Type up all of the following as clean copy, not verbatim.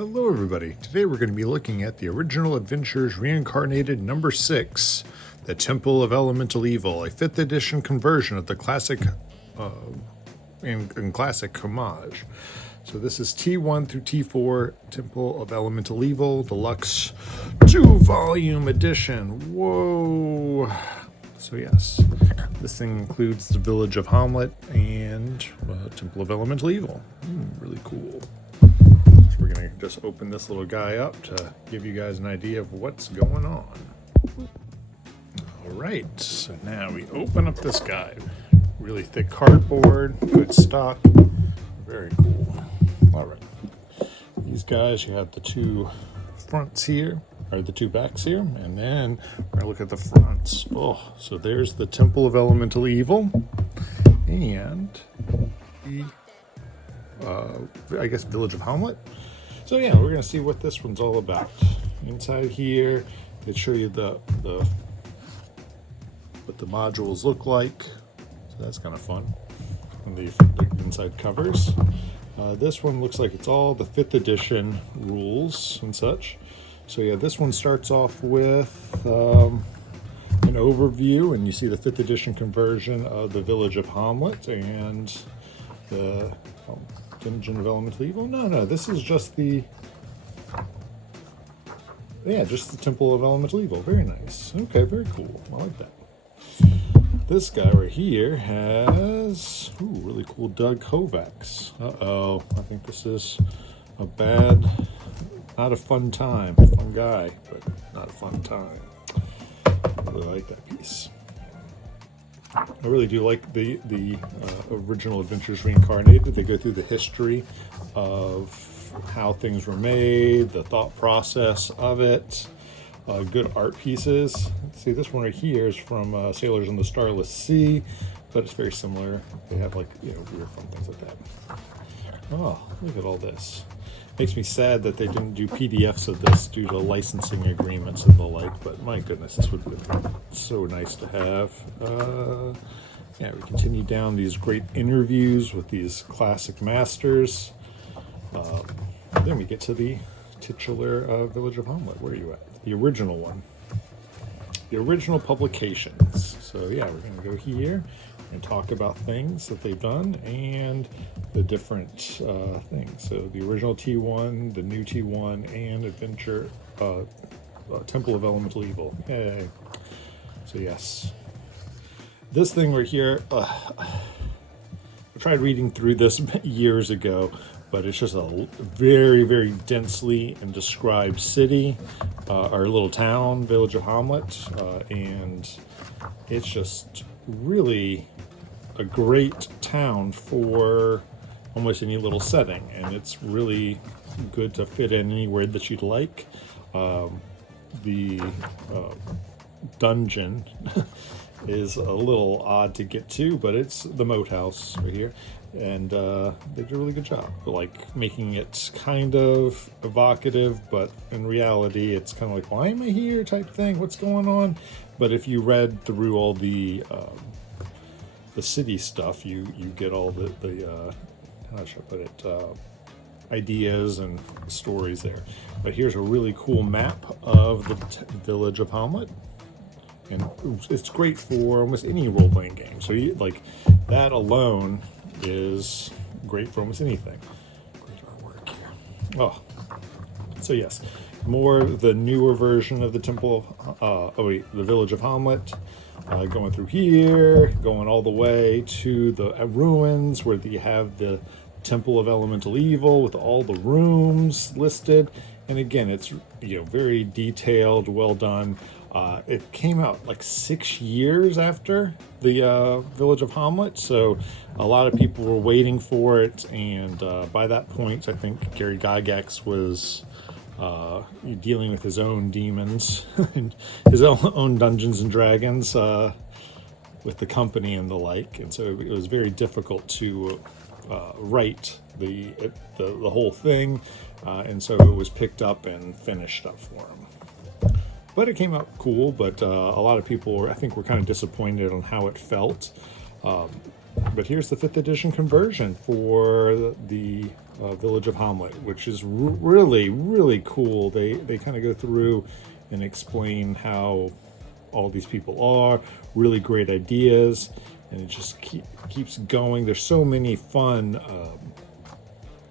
Hello everybody, today we're going to be looking at the Original Adventures Reincarnated number 6, The Temple of Elemental Evil, a 5th edition conversion of the classic, in classic homage. So this is T1 through T4, Temple of Elemental Evil, Deluxe 2-volume edition. Whoa! So yes, this thing includes the village of Hommlet and Temple of Elemental Evil. Really cool. We're going to just open this little guy up to give you guys an idea of what's going on. All right, so now we open up this guy. Really thick cardboard, good stock, very cool. All right, these guys, you have the two fronts here, or the two backs here, and then we're going to look at the fronts. Oh, so there's the Temple of Elemental Evil, and the, I guess, Village of Hommlet. So yeah, we're gonna see what this one's all about. Inside here, they show you the what the modules look like. So that's kind of fun. And the inside covers. This one looks like it's all the 5th edition rules and such. So yeah, this one starts off with an overview, and you see the 5th edition conversion of the Village of Hommlet and the Dungeon of Elemental Evil? No, this is just the, just the Temple of Elemental Evil. Very nice. Okay, very cool. I like that. This guy right here has, really cool Doug Kovacs. Uh-oh, I think this is a bad, not a fun time. Fun guy, but not a fun time. I really like that piece. I really do like the Original Adventures Reincarnated. They go through the history of how things were made, the thought process of it, good art pieces. See, this one right here is from Sailors on the Starless Sea, but it's very similar. They have weird fun things like that. Oh, look at all this. Makes me sad that they didn't do PDFs of this due to licensing agreements and the like, but my goodness, this would have been so nice to have. We continue down these great interviews with these classic masters. Then we get to the titular Village of Hommlet. Where are you at? The original one. The original publications. So yeah, we're going to go here and talk about things that they've done and the different things. So the original T1, the new T1, and Adventure Temple of Elemental Evil. Yay. So yes. This thing right here, I tried reading through this years ago, but it's just a very, very densely and described city, our little town, Village of Hommlet, and it's just really a great town for almost any little setting, and it's really good to fit in anywhere that you'd like. The dungeon is a little odd to get to, but it's the moat house right here, and they did a really good job, like making it kind of evocative, but in reality it's kind of like, why am I here type thing, what's going on? But if you read through all the city stuff, you get all the how should I put it, ideas and stories there. But here's a really cool map of the Village of Hommlet, and it's great for almost any role-playing game. So that alone is great for almost anything. Great artwork here. Oh, so yes, more the newer version of the Temple of the Village of Hommlet. Going through here, going all the way to the ruins where you have the Temple of Elemental Evil with all the rooms listed. And again, it's very detailed, well done. It came out like 6 years after the Village of Hommlet, so a lot of people were waiting for it. And by that point, I think Gary Gygax was dealing with his own demons and his own Dungeons and Dragons with the company and the like, and so it was very difficult to write the whole thing, and so it was picked up and finished up for him. But it came out cool, but a lot of people I think were kind of disappointed on how it felt. But here's the 5th edition conversion for the Village of Hommlet, which is really, really cool. They kind of go through and explain how all these people are, really great ideas, and it just keeps going. There's so many fun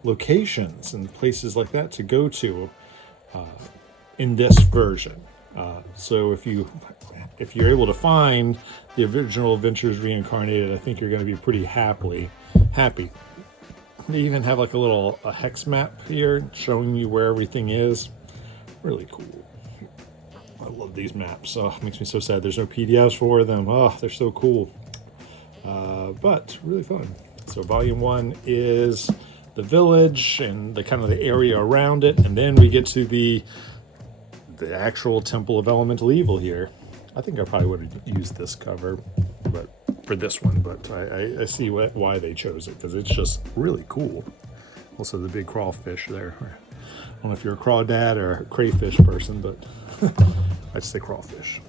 locations and places like that to go to in this version. So if you're able to find the original Adventures Reincarnated, I think you're going to be pretty happy. They even have like a hex map here showing you where everything is. Really cool. I love these maps. Oh, it makes me so sad there's no PDFs for them. Oh, they're so cool. But really fun. So volume 1 is the village and the kind of the area around it, and then we get to the actual Temple of Elemental Evil here. I think I probably would have used this cover, but for this one, but I see why they chose it, because it's just really cool. Also, the big crawfish there. I don't know if you're a crawdad or a crayfish person, but I'd say crawfish.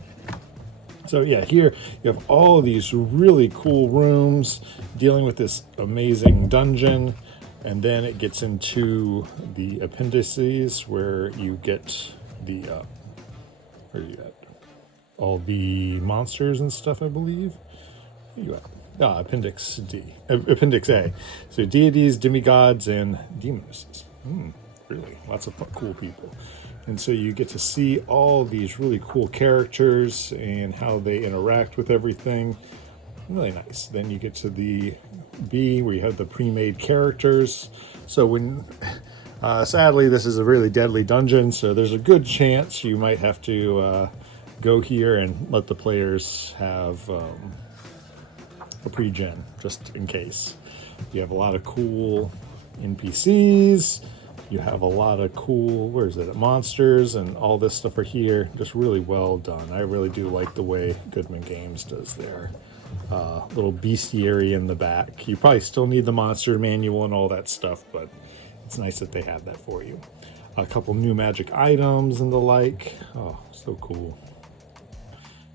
So yeah, here you have all of these really cool rooms dealing with this amazing dungeon, and then it gets into the appendices where you get the where are you at? All the monsters and stuff, I believe. Where are you at? Appendix D. Appendix A. So deities, demigods, and demons. Really, lots of cool people. And so you get to see all these really cool characters and how they interact with everything. Really nice. Then you get to the B, where you have the pre-made characters. So when sadly, this is a really deadly dungeon, so there's a good chance you might have to go here and let the players have a pre-gen, just in case. You have a lot of cool NPCs. You have a lot of cool, where is it, monsters, and all this stuff are here. Just really well done. I really do like the way Goodman Games does their little bestiary in the back. You probably still need the monster manual and all that stuff, but it's nice that they have that for you. A couple new magic items and the like. Oh, so cool.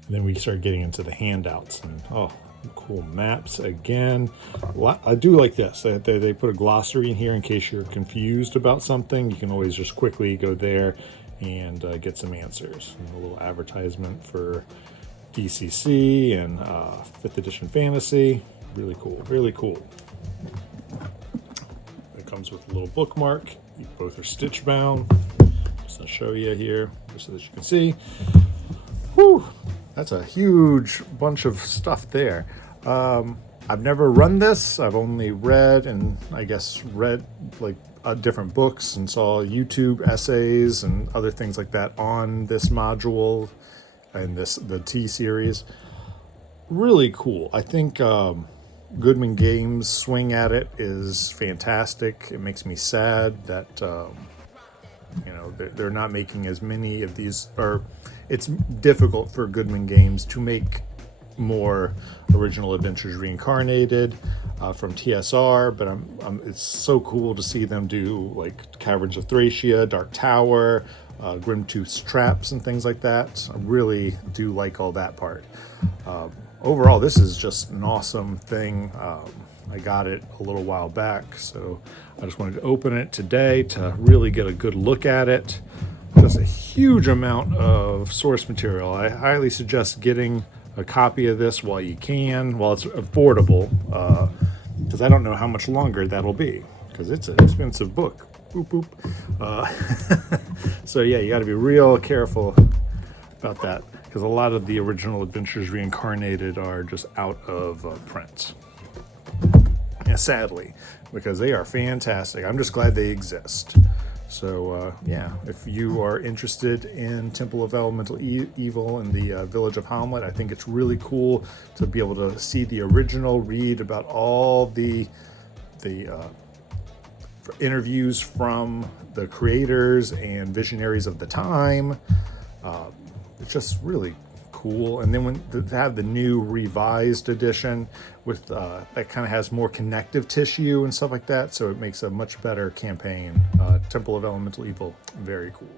And then we start getting into the handouts, and oh, cool maps again. I do like this. They put a glossary in here in case you're confused about something. You can always just quickly go there and get some answers. And a little advertisement for DCC and 5th edition fantasy. Really cool, really cool. It comes with a little bookmark. Both are stitch bound. Just to show you here, just so that you can see. Whew, that's a huge bunch of stuff there. I've never run this. I've only read and I guess read like different books and saw YouTube essays and other things like that on this module and the T series. Really cool. I think Goodman Games' swing at it is fantastic. It makes me sad that you know, they're not making as many of these, or it's difficult for Goodman Games to make more original Adventures Reincarnated from TSR, but it's so cool to see them do like Caverns of Thracia, Dark Tower, Grimtooth's Traps and things like that. I really do like all that part. Overall, this is just an awesome thing. I got it a little while back, so I just wanted to open it today to really get a good look at it. Just a huge amount of source material. I highly suggest getting a copy of this while you can, while it's affordable, because I don't know how much longer that'll be, because it's an expensive book. Boop, boop. So yeah, you got to be real careful about that, because a lot of the original Adventures Reincarnated are just out of print. Yeah, sadly, because they are fantastic. I'm just glad they exist. So yeah, if you are interested in Temple of Elemental Evil and the Village of Hommlet, I think it's really cool to be able to see the original, read about all the interviews from the creators and visionaries of the time. It's just really cool. And then when to have the new revised edition with that kind of has more connective tissue and stuff like that, so it makes a much better campaign. Temple of Elemental Evil, very cool.